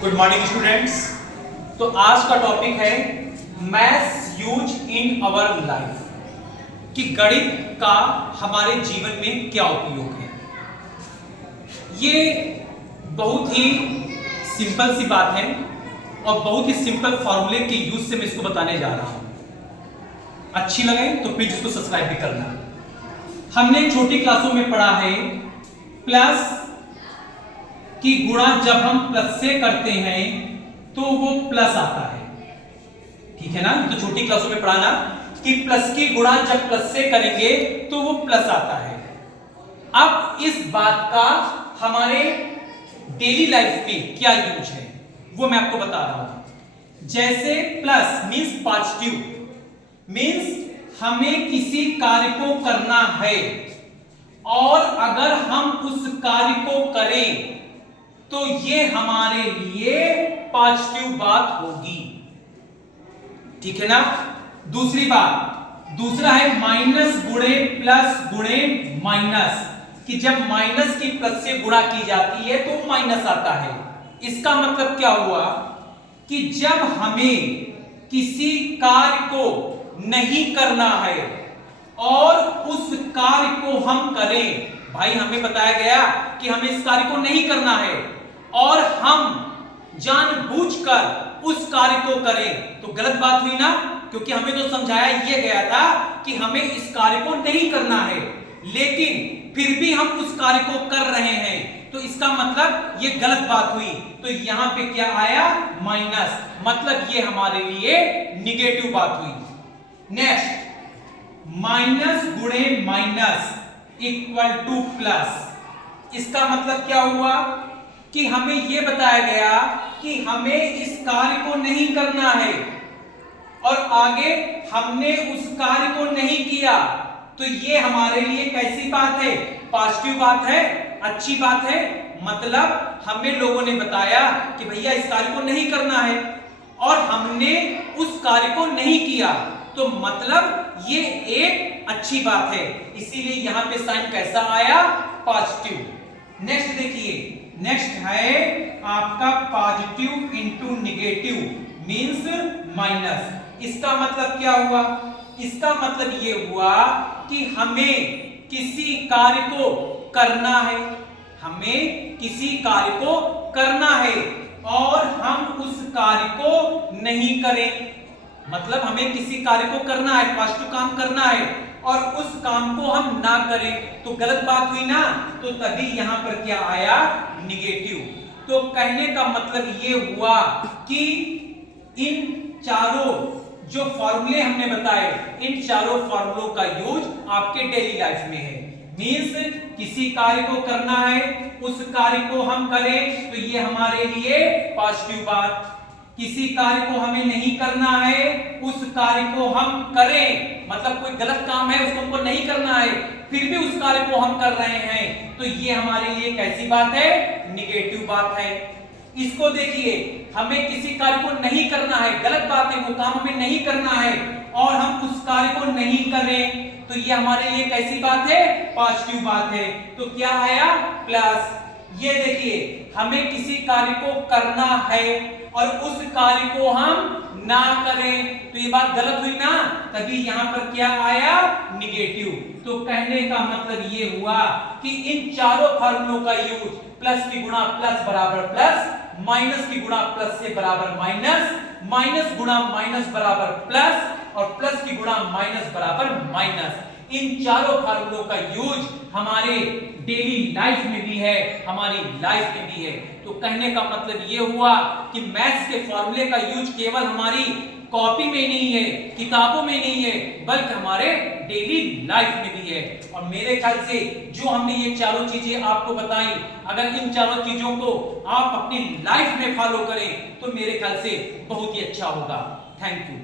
Good morning students. तो आज का टॉपिक है maths use in our life कि गणित का हमारे जीवन में क्या उपयोग है। ये बहुत ही सिंपल सी बात है और बहुत ही सिंपल फॉर्मूले के यूज से मैं इसको बताने जा रहा हूं। अच्छी लगे तो प्लीज इसको सब्सक्राइब भी करना। हमने छोटी क्लासों में पढ़ा है प्लस कि गुणा जब हम प्लस से करते हैं तो वो प्लस आता है, ठीक है ना। तो छोटी क्लासों में पढ़ा ना कि प्लस की गुणा जब प्लस से करेंगे तो वो प्लस आता है। अब इस बात का हमारे डेली लाइफ में क्या यूज है वो मैं आपको बता रहा हूं। जैसे प्लस मींस पॉजिटिव, मींस हमें किसी कार्य को करना है और अगर हम उस कार्य को करें तो ये हमारे लिए पॉजिटिव बात होगी, ठीक है ना। दूसरी बात, दूसरा है माइनस गुणे प्लस गुणे माइनस, कि जब माइनस की प्लस से गुणा की जाती है तो माइनस आता है। इसका मतलब क्या हुआ कि जब हमें किसी कार्य को नहीं करना है और उस कार्य को हम करें, भाई हमें बताया गया कि हमें इस कार्य को नहीं करना है और हम जानबूझकर उस कार्य को करें तो गलत बात हुई ना, क्योंकि हमें तो समझाया यह गया था कि हमें इस कार्य को नहीं करना है, लेकिन फिर भी हम उस कार्य को कर रहे हैं, तो इसका मतलब ये गलत बात हुई। तो यहां पे क्या आया, माइनस, मतलब ये हमारे लिए निगेटिव बात हुई। नेक्स्ट, माइनस गुणे माइनस इक्वल टू प्लस। इसका मतलब क्या हुआ कि हमें यह बताया गया कि हमें इस कार्य को नहीं करना है और आगे हमने उस कार्य को नहीं किया, तो ये हमारे लिए कैसी बात है, पॉजिटिव बात है, अच्छी बात है। मतलब हमें लोगों ने बताया कि भैया इस कार्य को नहीं करना है और हमने उस कार्य को नहीं किया, तो मतलब ये एक अच्छी बात है, इसीलिए यहां पे साइन कैसा आया, पॉजिटिव। नेक्स्ट देखिए, नेक्स्ट है आपका positive into negative means minus. इसका मतलब क्या हुआ, इसका मतलब ये हुआ कि हमें किसी कार्य को करना है, हमें किसी कार्य को करना है और हम उस कार्य को नहीं करें, मतलब हमें किसी कार्य को करना है, पॉजिटिव काम करना है और उस काम को हम ना करें तो गलत बात हुई ना, तो तभी यहां पर क्या आया, निगेटिव। तो कहने का मतलब ये हुआ कि इन चारों जो फॉर्मूले हमने बताए, इन चारों फॉर्मूलों का यूज आपके डेली लाइफ में है। मींस किसी कार्य को करना है, उस कार्य को हम करें तो ये हमारे लिए पॉजिटिव बात। किसी कार्य को हमें नहीं करना है, उस कार्य को हम करें, मतलब कोई गलत काम है उसको हमको नहीं करना है, फिर भी उस कार्य को हम कर रहे हैं, तो ये हमारे लिए कैसी बात है, निगेटिव बात है। इसको देखिए, हमें किसी कार्य को नहीं करना है, गलत बात है, वो काम हमें नहीं करना है और हम उस कार्य को नहीं करें, तो ये हमारे लिए कैसी बात है, पॉजिटिव बात है। तो क्या आया, प्लस। ये देखिए, हमें किसी कार्य को करना है और उस कार्य को हम ना करें, तो ये बात गलत हुई ना, तभी यहां पर क्या आया, निगेटिव। तो कहने का मतलब ये हुआ कि इन चारों फॉर्मूलों का यूज, प्लस की गुणा प्लस बराबर प्लस, माइनस की गुणा प्लस से बराबर माइनस, माइनस गुणा माइनस बराबर प्लस और प्लस की गुणा माइनस बराबर माइनस, इन चारों फॉर्मूलों का यूज हमारे डेली लाइफ में भी है, हमारी लाइफ में भी है। तो कहने का मतलब ये हुआ कि मैथ्स के फॉर्मूले का यूज केवल हमारी कॉपी में नहीं है, किताबों में नहीं है, बल्कि हमारे डेली लाइफ में भी है। और मेरे ख्याल से जो हमने ये चारों चीजें आपको बताई, अगर इन चारों चीजों को आप अपनी लाइफ में फॉलो करें तो मेरे ख्याल से बहुत ही अच्छा होगा। Thank you.